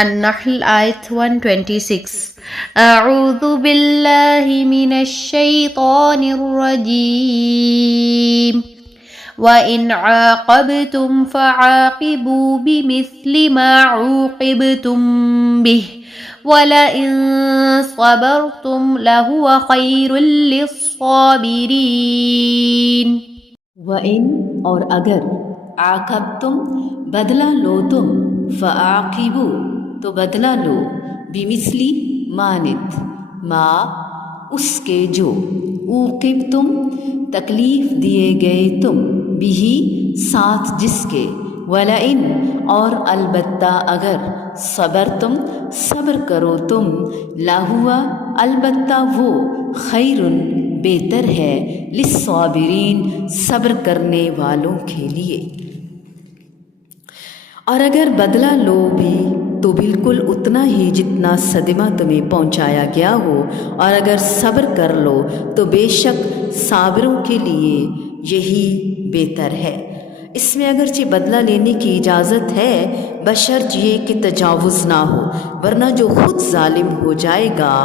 النحل آیت 126. اعوذ باللہ من الشیطان الرجیم وَإِنْ عَاقَبْتُمْ فَعَاقِبُوا بِمِثْلِ مَا عُوقِبْتُمْ بِهِ وَلَئِنْ صَبَرْتُمْ لَهُوَ خَيْرٌ لِلصَّابِرِينَ. وَإِنْ اور اگر عاقبتم بدلہ لو تم فعاقبوا تو بدلہ لو بمثلی مانت ما اس کے جو عوقبتم تکلیف دیے گئے تم بھی ساتھ جس کے ولئن اور البتہ اگر صبر تم صبر کرو تم لہوا البتہ وہ خیر بہتر ہے للصابرین صبر کرنے والوں کے لیے. اور اگر بدلہ لو بھی تو بالکل اتنا ہی جتنا صدمہ تمہیں پہنچایا گیا ہو، اور اگر صبر کر لو تو بے شک صابروں کے لیے یہی بہتر ہے. اس میں اگرچہ بدلہ لینے کی اجازت ہے بشرط یہ کہ تجاوز نہ ہو، ورنہ جو خود ظالم ہو جائے گا.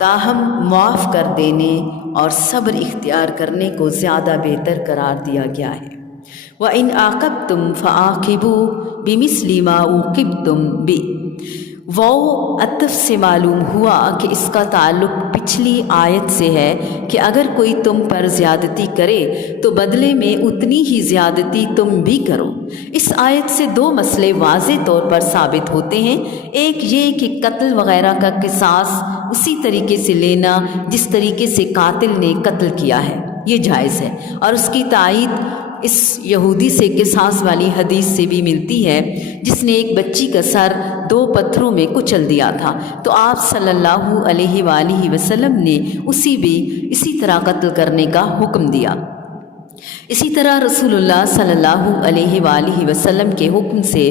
تاہم معاف کر دینے اور صبر اختیار کرنے کو زیادہ بہتر قرار دیا گیا ہے. وَإِنْ عَاقَبْتُمْ فَعَاقِبُوا بِمِثْلِ مَا عُوقِبْتُمْ بِهِ. وہ عطف سے معلوم ہوا کہ اس کا تعلق پچھلی آیت سے ہے کہ اگر کوئی تم پر زیادتی کرے تو بدلے میں اتنی ہی زیادتی تم بھی کرو. اس آیت سے دو مسئلے واضح طور پر ثابت ہوتے ہیں. ایک یہ کہ قتل وغیرہ کا قصاص اسی طریقے سے لینا جس طریقے سے قاتل نے قتل کیا ہے یہ جائز ہے، اور اس کی تائید اس یہودی سے قصاص والی حدیث سے بھی ملتی ہے جس نے ایک بچی کا سر 2 پتھروں میں کچل دیا تھا، تو آپ صلی اللہ علیہ وآلہ وسلم نے اسی طرح قتل کرنے کا حکم دیا. اسی طرح رسول اللہ صلی اللہ علیہ وآلہ وسلم کے حکم سے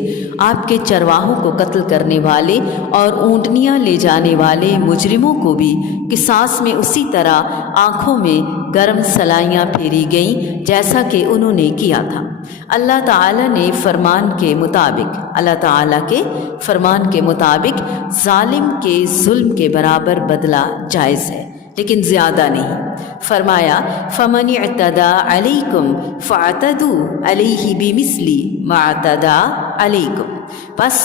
آپ کے چرواہوں کو قتل کرنے والے اور اونٹنیاں لے جانے والے مجرموں کو بھی قصاص میں اسی طرح آنکھوں میں گرم سلائیاں پھیری گئیں جیسا کہ انہوں نے کیا تھا. اللہ تعالیٰ کے فرمان کے مطابق ظالم کے ظلم کے برابر بدلہ جائز ہے لیکن زیادہ نہیں. فرمایا فَمَنِ اعْتَدَى عَلَيْكُمْ فَاعْتَدُوا عَلَيْهِ بِمِثْلِ مَا اعْتَدَى عَلَيْكُمْ. بس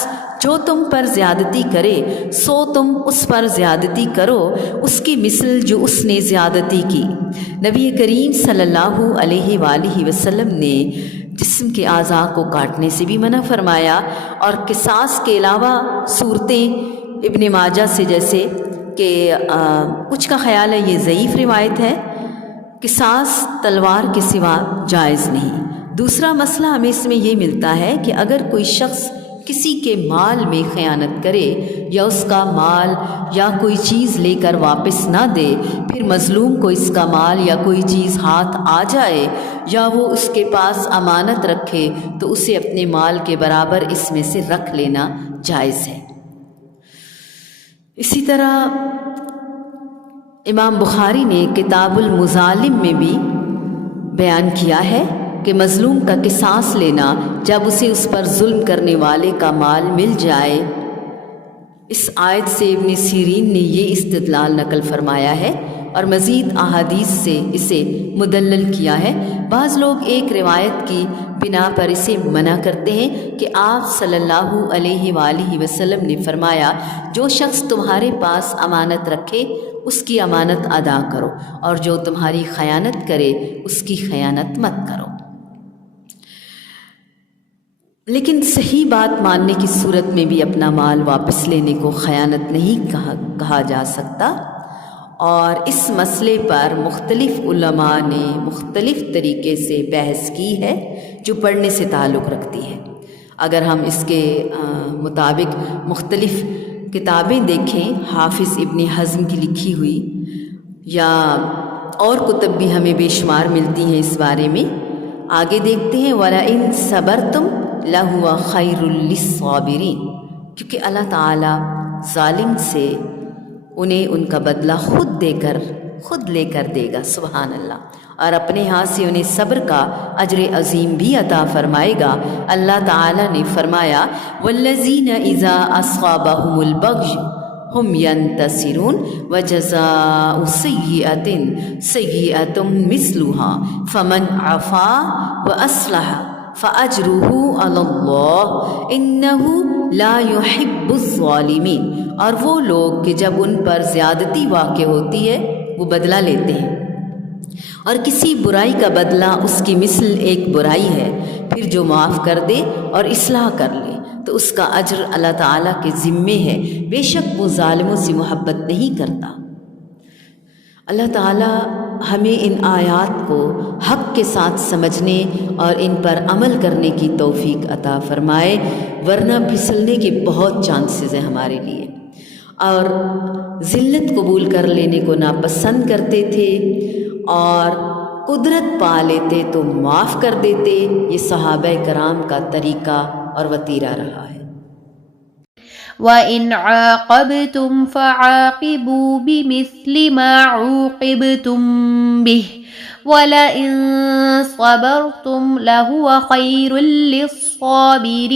جو تم پر زیادتی کرے سو تم اس پر زیادتی کرو اس کی مثل جو اس نے زیادتی کی. نبی کریم صلی اللہ علیہ وآلہ وسلم نے جسم کے اعضاء کو کاٹنے سے بھی منع فرمایا، اور قصاص کے علاوہ صورتیں ابن ماجہ سے جیسے کہ کچھ کا خیال ہے یہ ضعیف روایت ہے، قصاص تلوار کے سوا جائز نہیں. دوسرا مسئلہ ہمیں اس میں یہ ملتا ہے کہ اگر کوئی شخص کسی کے مال میں خیانت کرے یا اس کا مال یا کوئی چیز لے کر واپس نہ دے، پھر مظلوم کو اس کا مال یا کوئی چیز ہاتھ آ جائے یا وہ اس کے پاس امانت رکھے تو اسے اپنے مال کے برابر اس میں سے رکھ لینا جائز ہے. اسی طرح امام بخاری نے کتاب المظالم میں بھی بیان کیا ہے کہ مظلوم کا قصاص لینا جب اسے اس پر ظلم کرنے والے کا مال مل جائے. اس آیت سے ابن سیرین نے یہ استدلال نقل فرمایا ہے اور مزید احادیث سے اسے مدلل کیا ہے. بعض لوگ ایک روایت کی بنا پر اسے منع کرتے ہیں کہ آپ صلی اللہ علیہ وآلہ وسلم نے فرمایا جو شخص تمہارے پاس امانت رکھے اس کی امانت ادا کرو، اور جو تمہاری خیانت کرے اس کی خیانت مت کرو. لیکن صحیح بات ماننے کی صورت میں بھی اپنا مال واپس لینے کو خیانت نہیں کہا جا سکتا، اور اس مسئلے پر مختلف علماء نے مختلف طریقے سے بحث کی ہے جو پڑھنے سے تعلق رکھتی ہے. اگر ہم اس کے مطابق مختلف کتابیں دیکھیں، حافظ ابن حزم کی لکھی ہوئی یا اور کتب بھی ہمیں بے شمار ملتی ہیں اس بارے میں. آگے دیکھتے ہیں وَلَئِن صَبَرْتُمْ لَهُوَ خَيْرٌ لِلصَّابِرِينَ، کیونکہ اللہ تعالیٰ ظالم سے انہیں ان کا بدلہ خود دے کر خود لے کر دے گا. سبحان اللہ. اور اپنے ہاتھ سے انہیں صبر کا اجر عظیم بھی عطا فرمائے گا. اللہ تعالیٰ نے فرمایا والذین اذا اصابہم البغی ہم ینتصرون وجزاء سیئۃ سیئۃ مثلها فمن عفا واصلح فاجرہ علی اللہ انہ لا یحب الظالمین. اور وہ لوگ کہ جب ان پر زیادتی واقع ہوتی ہے وہ بدلہ لیتے ہیں، اور کسی برائی کا بدلہ اس کی مثل ایک برائی ہے، پھر جو معاف کر دے اور اصلاح کر لے تو اس کا اجر اللہ تعالیٰ کے ذمے ہے. بے شک وہ ظالموں سے محبت نہیں کرتا. اللہ تعالیٰ ہمیں ان آیات کو حق کے ساتھ سمجھنے اور ان پر عمل کرنے کی توفیق عطا فرمائے، ورنہ پھسلنے کے بہت چانسز ہیں ہمارے لیے. اور ذلت قبول کر لینے کو ناپسند کرتے تھے اور قدرت پا لیتے تو معاف کر دیتے. یہ صحابہ کرام کا طریقہ اور وتیرہ رہا ہے. وَإِنْ عَاقَبْتُمْ فَعَاقِبُوا بِمِثْلِ مَا عُوقِبْتُمْ بِهِ وَلَئِنْ صَبَرْتُمْ لَهُوَ خَيْرٌ لِلصَّابِرِينَ.